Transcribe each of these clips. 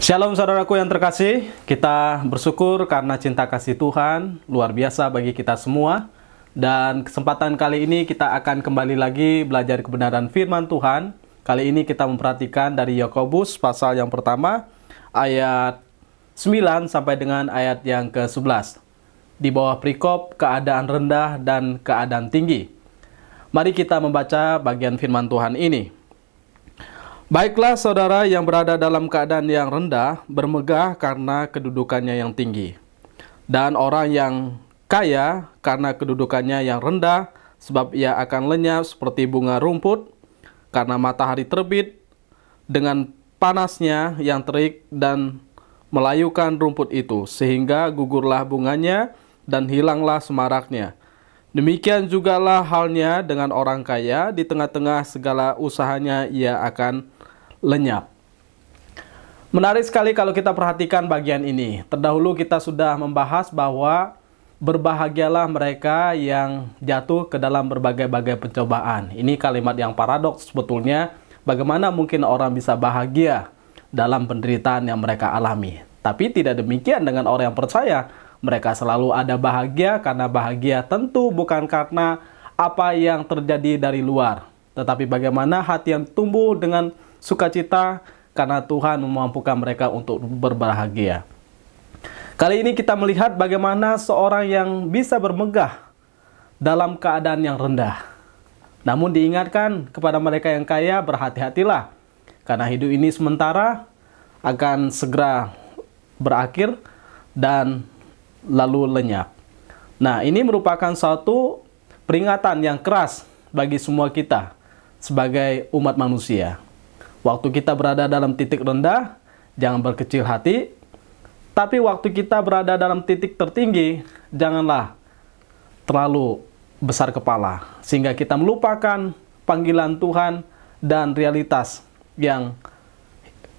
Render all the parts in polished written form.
Shalom saudaraku yang terkasih, kita bersyukur karena cinta kasih Tuhan luar biasa bagi kita semua. Dan kesempatan kali ini kita akan kembali lagi belajar kebenaran firman Tuhan. Kali ini kita memperhatikan dari Yakobus pasal yang pertama, ayat 9 sampai dengan ayat yang ke-11. Di bawah perikop keadaan rendah dan keadaan tinggi. Mari kita membaca bagian firman Tuhan ini. Baiklah saudara yang berada dalam keadaan yang rendah, bermegah karena kedudukannya yang tinggi. Dan orang yang kaya karena kedudukannya yang rendah, sebab ia akan lenyap seperti bunga rumput, karena matahari terbit dengan panasnya yang terik dan melayukan rumput itu, sehingga gugurlah bunganya dan hilanglah semaraknya. Demikian jugalah halnya dengan orang kaya, di tengah-tengah segala usahanya ia akan lenyap. Menarik sekali kalau kita perhatikan bagian ini. Terdahulu kita sudah membahas bahwa berbahagialah mereka yang jatuh ke dalam berbagai-bagai pencobaan. Ini kalimat yang paradoks sebetulnya. Bagaimana mungkin orang bisa bahagia dalam penderitaan yang mereka alami? Tapi tidak demikian dengan orang yang percaya. Mereka selalu ada bahagia, karena bahagia tentu bukan karena apa yang terjadi dari luar, tetapi bagaimana hati yang tumbuh dengan sukacita karena Tuhan memampukan mereka untuk berbahagia. Kali ini kita melihat bagaimana seorang yang bisa bermegah dalam keadaan yang rendah. Namun diingatkan kepada mereka yang kaya, berhati-hatilah, karena hidup ini sementara, akan segera berakhir dan lalu lenyap. Nah, ini merupakan suatu peringatan yang keras bagi semua kita sebagai umat manusia. Waktu kita berada dalam titik rendah, jangan berkecil hati. Tapi waktu kita berada dalam titik tertinggi, janganlah terlalu besar kepala, sehingga kita melupakan panggilan Tuhan dan realitas yang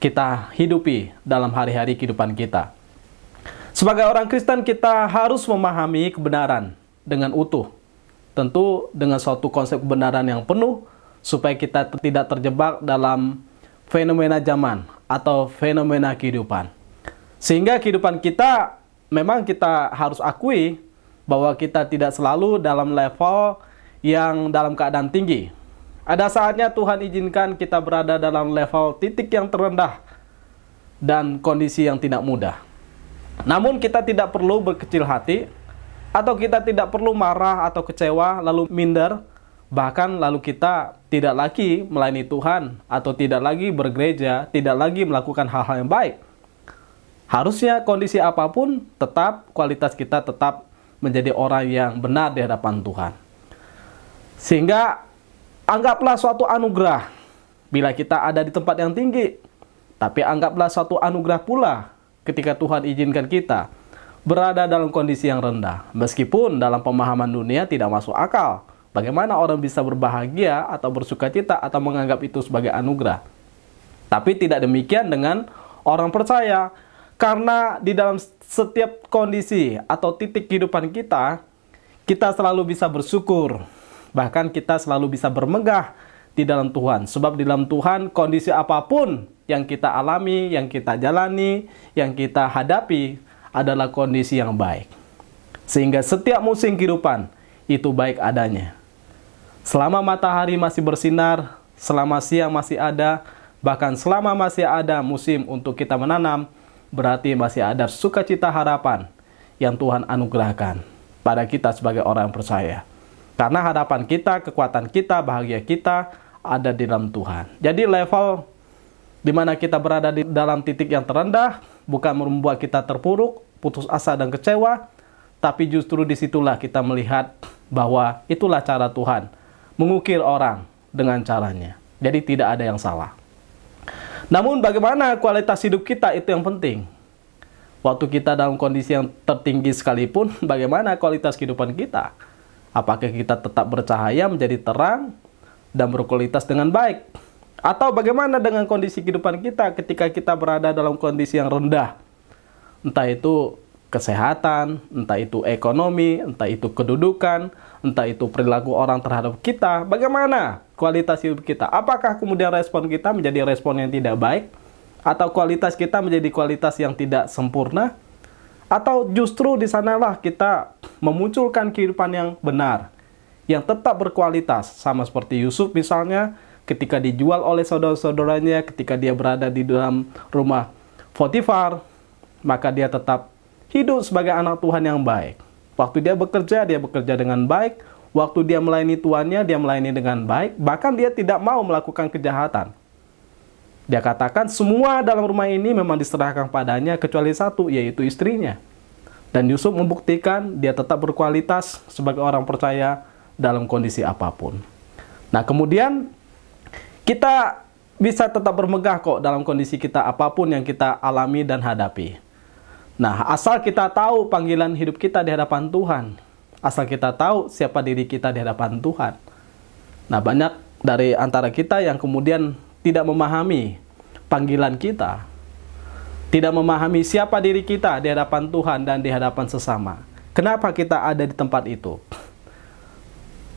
kita hidupi dalam hari-hari kehidupan kita. Sebagai orang Kristen, kita harus memahami kebenaran dengan utuh. Tentu dengan suatu konsep kebenaran yang penuh, supaya kita tidak terjebak dalam fenomena zaman atau fenomena kehidupan. Sehingga kehidupan kita, memang kita harus akui bahwa kita tidak selalu dalam level yang dalam keadaan tinggi. Ada saatnya Tuhan izinkan kita berada dalam level titik yang terendah dan kondisi yang tidak mudah. Namun kita tidak perlu berkecil hati, atau kita tidak perlu marah atau kecewa lalu minder. Bahkan lalu kita tidak lagi melayani Tuhan, atau tidak lagi bergereja, tidak lagi melakukan hal-hal yang baik. Harusnya kondisi apapun, tetap kualitas kita tetap menjadi orang yang benar di hadapan Tuhan. Sehingga anggaplah suatu anugerah bila kita ada di tempat yang tinggi. Tapi anggaplah suatu anugerah pula ketika Tuhan izinkan kita berada dalam kondisi yang rendah. Meskipun dalam pemahaman dunia tidak masuk akal. Bagaimana orang bisa berbahagia atau bersukacita atau menganggap itu sebagai anugerah? Tapi tidak demikian dengan orang percaya. Karena di dalam setiap kondisi atau titik kehidupan kita, kita selalu bisa bersyukur. Bahkan kita selalu bisa bermegah di dalam Tuhan. Sebab di dalam Tuhan, kondisi apapun yang kita alami, yang kita jalani, yang kita hadapi adalah kondisi yang baik. Sehingga setiap musim kehidupan itu baik adanya. Selama matahari masih bersinar, selama siang masih ada, bahkan selama masih ada musim untuk kita menanam, berarti masih ada sukacita harapan yang Tuhan anugerahkan pada kita sebagai orang yang percaya. Karena harapan kita, kekuatan kita, bahagia kita ada di dalam Tuhan. Jadi level di mana kita berada di dalam titik yang terendah bukan membuat kita terpuruk, putus asa dan kecewa, tapi justru disitulah kita melihat bahwa itulah cara Tuhan mengukir orang dengan caranya. Jadi tidak ada yang salah. Namun bagaimana kualitas hidup kita, itu yang penting. Waktu kita dalam kondisi yang tertinggi sekalipun, bagaimana kualitas kehidupan kita? Apakah kita tetap bercahaya, menjadi terang, dan berkualitas dengan baik? Atau bagaimana dengan kondisi kehidupan kita ketika kita berada dalam kondisi yang rendah? Entah itu kesehatan, entah itu ekonomi, entah itu kedudukan, entah itu perilaku orang terhadap kita. Bagaimana kualitas hidup kita? Apakah kemudian respon kita menjadi respon yang tidak baik? Atau kualitas kita menjadi kualitas yang tidak sempurna? Atau justru di sanalah kita memunculkan kehidupan yang benar, yang tetap berkualitas, sama seperti Yusuf misalnya, ketika dijual oleh saudara-saudaranya, ketika dia berada di dalam rumah Potifar, maka dia tetap hidup sebagai anak Tuhan yang baik. Waktu dia bekerja dengan baik. Waktu dia melayani tuannya, dia melayani dengan baik. Bahkan dia tidak mau melakukan kejahatan. Dia katakan semua dalam rumah ini memang diserahkan padanya kecuali satu, yaitu istrinya. Dan Yusuf membuktikan dia tetap berkualitas sebagai orang percaya dalam kondisi apapun. Nah, kemudian kita bisa tetap bermegah kok dalam kondisi kita apapun yang kita alami dan hadapi. Nah, asal kita tahu panggilan hidup kita di hadapan Tuhan. Asal kita tahu siapa diri kita di hadapan Tuhan. Nah, banyak dari antara kita yang kemudian tidak memahami panggilan kita. Tidak memahami siapa diri kita di hadapan Tuhan dan di hadapan sesama. Kenapa kita ada di tempat itu?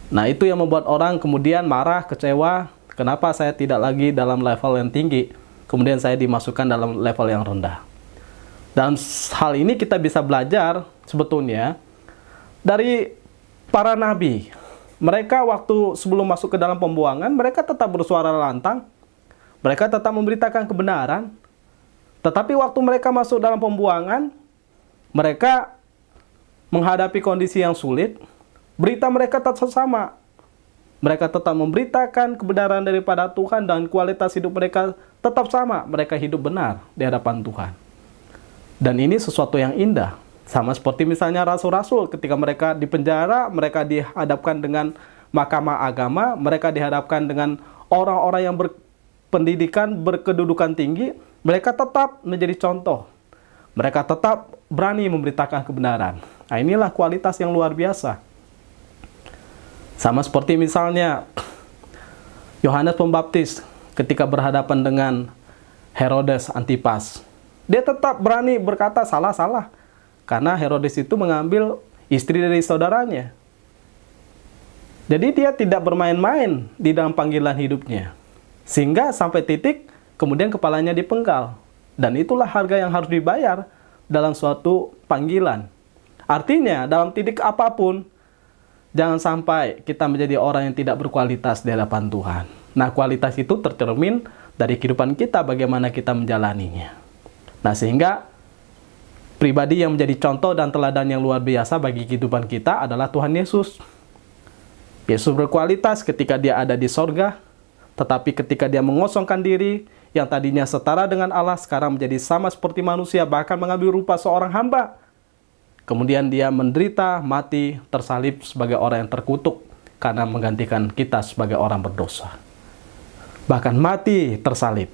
Nah, itu yang membuat orang kemudian marah, kecewa. Kenapa saya tidak lagi dalam level yang tinggi? Kemudian saya dimasukkan dalam level yang rendah. Dalam hal ini kita bisa belajar sebetulnya dari para nabi. Mereka waktu sebelum masuk ke dalam pembuangan, mereka tetap bersuara lantang. Mereka tetap memberitakan kebenaran. Tetapi waktu mereka masuk dalam pembuangan, mereka menghadapi kondisi yang sulit. Berita mereka tetap sama. Mereka tetap memberitakan kebenaran daripada Tuhan dan kualitas hidup mereka tetap sama. Mereka hidup benar di hadapan Tuhan. Dan ini sesuatu yang indah. Sama seperti misalnya rasul-rasul ketika mereka dipenjara, mereka dihadapkan dengan mahkamah agama, mereka dihadapkan dengan orang-orang yang berpendidikan, berkedudukan tinggi, mereka tetap menjadi contoh. Mereka tetap berani memberitakan kebenaran. Nah, inilah kualitas yang luar biasa. Sama seperti misalnya Yohanes Pembaptis ketika berhadapan dengan Herodes Antipas. Dia tetap berani berkata salah-salah. Karena Herodes itu mengambil istri dari saudaranya. Jadi dia tidak bermain-main di dalam panggilan hidupnya. Sehingga sampai titik kemudian kepalanya dipenggal. Dan itulah harga yang harus dibayar dalam suatu panggilan. Artinya dalam titik apapun, jangan sampai kita menjadi orang yang tidak berkualitas di hadapan Tuhan. Nah, kualitas itu tercermin dari kehidupan kita, bagaimana kita menjalaninya. Nah, sehingga pribadi yang menjadi contoh dan teladan yang luar biasa bagi kehidupan kita adalah Tuhan Yesus. Yesus berkualitas ketika dia ada di sorga, tetapi ketika dia mengosongkan diri, yang tadinya setara dengan Allah, sekarang menjadi sama seperti manusia, bahkan mengambil rupa seorang hamba. Kemudian dia menderita, mati, tersalib sebagai orang yang terkutuk, karena menggantikan kita sebagai orang berdosa. Bahkan mati tersalib,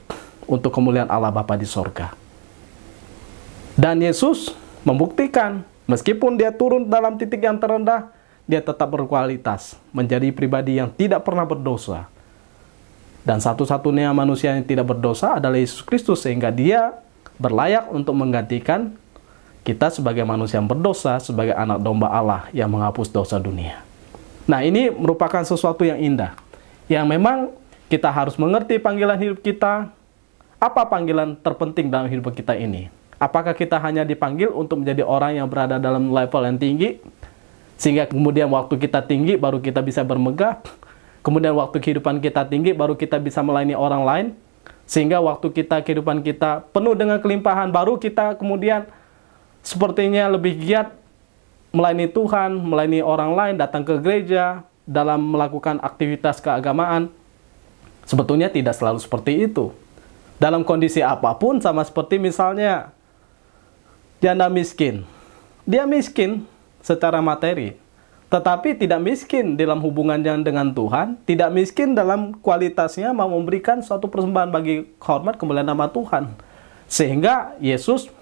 untuk kemuliaan Allah Bapa di sorga. Dan Yesus membuktikan, meskipun dia turun dalam titik yang terendah, dia tetap berkualitas, menjadi pribadi yang tidak pernah berdosa. Dan satu-satunya manusia yang tidak berdosa adalah Yesus Kristus, sehingga dia berlayak untuk menggantikan kita sebagai manusia yang berdosa, sebagai anak domba Allah yang menghapus dosa dunia. Nah, ini merupakan sesuatu yang indah, yang memang kita harus mengerti panggilan hidup kita. Apa panggilan terpenting dalam hidup kita ini? Apakah kita hanya dipanggil untuk menjadi orang yang berada dalam level yang tinggi, sehingga kemudian waktu kita tinggi baru kita bisa bermegah, kemudian waktu kehidupan kita tinggi baru kita bisa melayani orang lain, sehingga waktu kehidupan kita penuh dengan kelimpahan, baru kita kemudian sepertinya lebih giat melayani Tuhan, melayani orang lain, datang ke gereja, dalam melakukan aktivitas keagamaan. Sebetulnya tidak selalu seperti itu. Dalam kondisi apapun, sama seperti misalnya janda miskin. Dia miskin secara materi, tetapi tidak miskin dalam hubungannya dengan Tuhan, tidak miskin dalam kualitasnya mau memberikan suatu persembahan bagi hormat kemuliaan nama Tuhan. Sehingga Yesus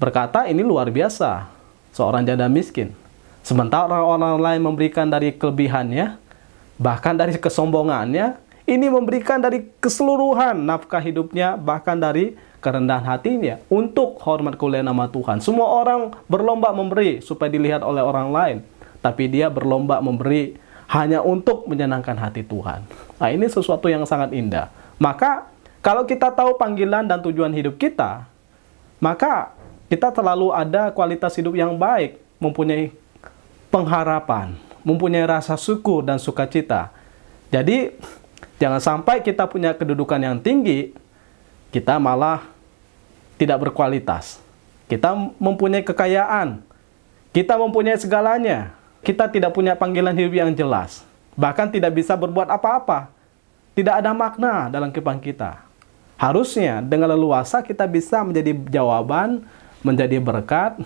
berkata, ini luar biasa, seorang janda miskin. Sementara orang lain memberikan dari kelebihannya, bahkan dari kesombongannya, ini memberikan dari keseluruhan nafkah hidupnya, bahkan dari kerendahan hatinya, untuk hormat kemuliaan nama Tuhan. Semua orang berlomba memberi supaya dilihat oleh orang lain, tapi dia berlomba memberi hanya untuk menyenangkan hati Tuhan. Nah, ini sesuatu yang sangat indah. Maka Kalau kita tahu panggilan dan tujuan hidup kita, maka kita selalu ada kualitas hidup yang baik, mempunyai pengharapan, mempunyai rasa syukur dan sukacita. Jadi, jangan sampai kita punya kedudukan yang tinggi, kita malah tidak berkualitas. Kita mempunyai kekayaan, kita mempunyai segalanya, kita tidak punya panggilan hidup yang jelas. Bahkan tidak bisa berbuat apa-apa. Tidak ada makna dalam kehidupan kita. Harusnya dengan leluasa kita bisa menjadi jawaban, menjadi berkat,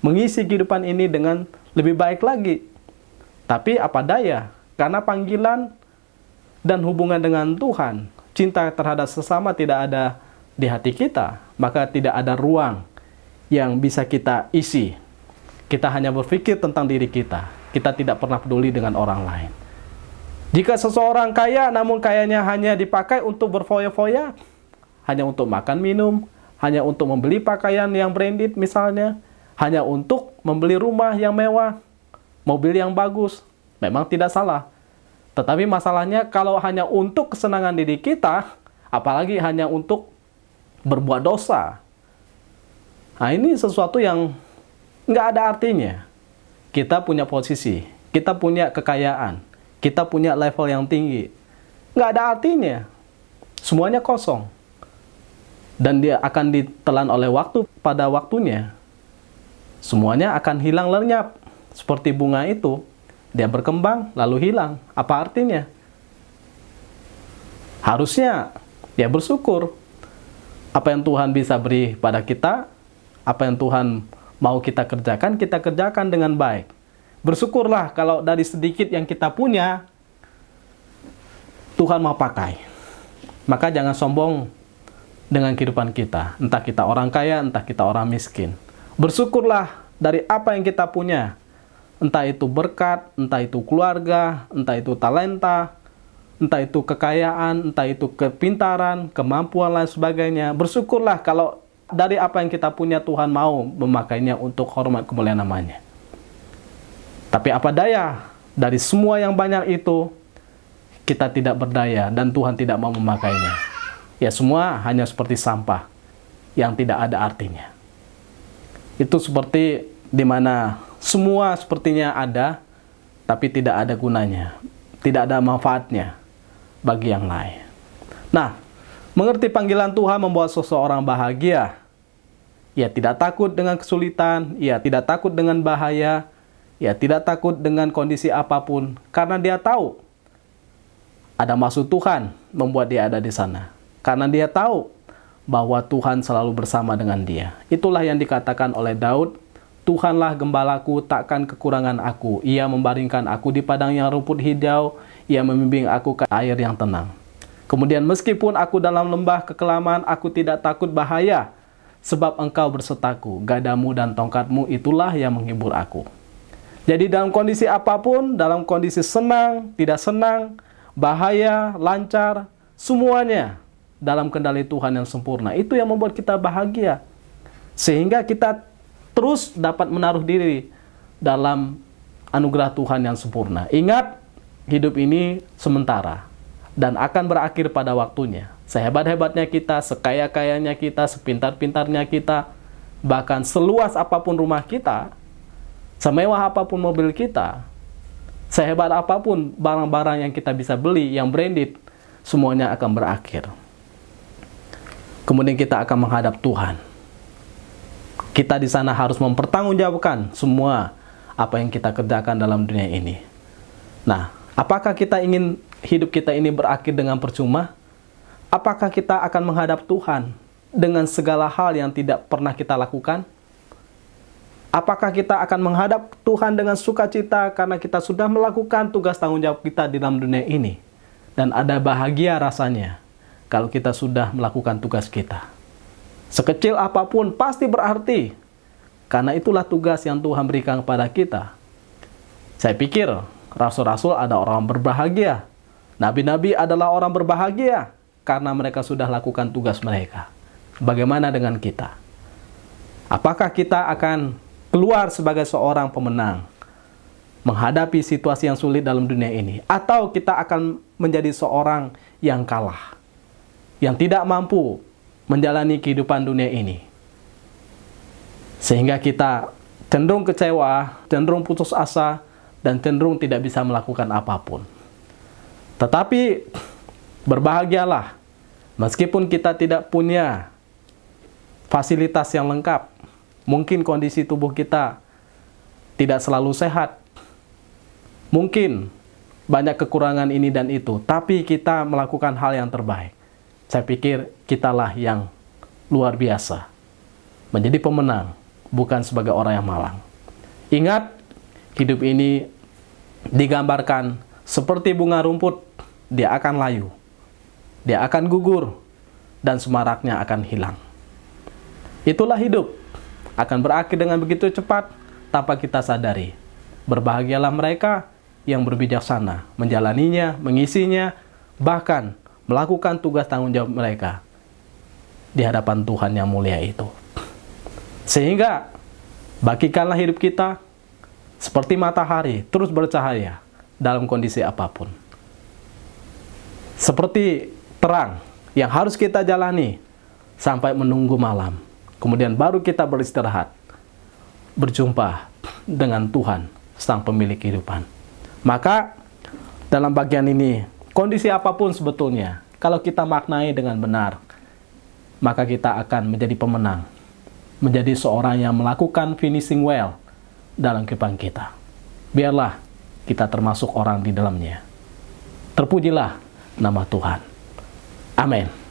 mengisi kehidupan ini dengan lebih baik lagi. Tapi apa daya, karena panggilan dan hubungan dengan Tuhan, cinta terhadap sesama tidak ada di hati kita, maka tidak ada ruang yang bisa kita isi. Kita hanya berpikir tentang diri kita. Kita tidak pernah peduli dengan orang lain. Jika seseorang kaya, namun kayanya hanya dipakai untuk berfoya-foya, hanya untuk makan minum, hanya untuk membeli pakaian yang branded misalnya, hanya untuk membeli rumah yang mewah, mobil yang bagus, memang tidak salah. Tetapi masalahnya kalau hanya untuk kesenangan diri kita, apalagi hanya untuk berbuat dosa. Nah, ini sesuatu yang nggak ada artinya. Kita punya posisi, kita punya kekayaan, kita punya level yang tinggi. Nggak ada artinya. Semuanya kosong. Dan dia akan ditelan oleh waktu pada waktunya. Semuanya akan hilang lenyap. Seperti bunga itu. Dia berkembang, lalu hilang. Apa artinya? Harusnya dia bersyukur. Apa yang Tuhan bisa beri pada kita, apa yang Tuhan mau kita kerjakan dengan baik. Bersyukurlah kalau dari sedikit yang kita punya, Tuhan mau pakai. Maka jangan sombong dengan kehidupan kita. Entah kita orang kaya, entah kita orang miskin. Bersyukurlah dari apa yang kita punya. Entah itu berkat, entah itu keluarga, entah itu talenta, entah itu kekayaan, entah itu kepintaran, kemampuan, lain sebagainya. Bersyukurlah kalau dari apa yang kita punya Tuhan mau memakainya untuk hormat kemuliaan namanya. Tapi apa daya, dari semua yang banyak itu, kita tidak berdaya dan Tuhan tidak mau memakainya. Ya semua hanya seperti sampah yang tidak ada artinya. Itu seperti di mana semua sepertinya ada, tapi tidak ada gunanya. Tidak ada manfaatnya bagi yang lain. Nah, mengerti panggilan Tuhan membuat seseorang bahagia. Ia tidak takut dengan kesulitan, ia tidak takut dengan bahaya, ia tidak takut dengan kondisi apapun, karena dia tahu ada maksud Tuhan membuat dia ada di sana. Karena dia tahu bahwa Tuhan selalu bersama dengan dia. Itulah yang dikatakan oleh Daud, Tuhanlah gembalaku, takkan kekurangan aku. Ia membaringkan aku di padang yang rumput hijau, ia membimbing aku ke air yang tenang. Kemudian meskipun aku dalam lembah kekelaman, aku tidak takut bahaya, sebab engkau bersertaku, gadamu dan tongkatmu itulah yang menghibur aku. Jadi dalam kondisi apapun, dalam kondisi senang, tidak senang, bahaya, lancar, semuanya dalam kendali Tuhan yang sempurna. Itu yang membuat kita bahagia. Sehingga kita terus dapat menaruh diri dalam anugerah Tuhan yang sempurna. Ingat, hidup ini sementara dan akan berakhir pada waktunya. Sehebat-hebatnya kita, sekaya-kayanya kita, sepintar-pintarnya kita, bahkan seluas apapun rumah kita, semewah apapun mobil kita, sehebat apapun barang-barang yang kita bisa beli, yang branded, semuanya akan berakhir. Kemudian kita akan menghadap Tuhan. Kita di sana harus mempertanggungjawabkan semua apa yang kita kerjakan dalam dunia ini. Nah, apakah kita ingin hidup kita ini berakhir dengan percuma? Apakah kita akan menghadap Tuhan dengan segala hal yang tidak pernah kita lakukan? Apakah kita akan menghadap Tuhan dengan sukacita karena kita sudah melakukan tugas tanggung jawab kita di dalam dunia ini? Dan ada bahagia rasanya kalau kita sudah melakukan tugas kita. Sekecil apapun pasti berarti, karena itulah tugas yang Tuhan berikan kepada kita. Saya pikir rasul-rasul ada orang berbahagia. Nabi-nabi adalah orang berbahagia karena mereka sudah lakukan tugas mereka. Bagaimana dengan kita? Apakah kita akan keluar sebagai seorang pemenang menghadapi situasi yang sulit dalam dunia ini? Atau kita akan menjadi seorang yang kalah? yang tidak mampu menjalani kehidupan dunia ini. Sehingga kita cenderung kecewa, cenderung putus asa, dan cenderung tidak bisa melakukan apapun. Tetapi berbahagialah, meskipun kita tidak punya fasilitas yang lengkap, mungkin kondisi tubuh kita tidak selalu sehat, mungkin banyak kekurangan ini dan itu, tapi kita melakukan hal yang terbaik. Saya pikir kitalah yang luar biasa, menjadi pemenang, bukan sebagai orang yang malang. Ingat, hidup ini digambarkan seperti bunga rumput, dia akan layu, dia akan gugur, dan semaraknya akan hilang. Itulah hidup, akan berakhir dengan begitu cepat tanpa kita sadari. Berbahagialah mereka yang berbijaksana, menjalaninya, mengisinya, bahkan melakukan tugas tanggung jawab mereka di hadapan Tuhan yang mulia itu. Sehingga, bagikanlah hidup kita seperti matahari, terus bercahaya dalam kondisi apapun. Seperti terang yang harus kita jalani sampai menunggu malam. Kemudian baru kita beristirahat, berjumpa dengan Tuhan, Sang Pemilik kehidupan. Maka, dalam bagian ini, kondisi apapun sebetulnya, kalau kita maknai dengan benar, maka kita akan menjadi pemenang, menjadi seorang yang melakukan finishing well dalam kehidupan kita. Biarlah kita termasuk orang di dalamnya. Terpujilah nama Tuhan. Amin.